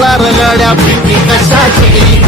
गाड्या भीती कशाची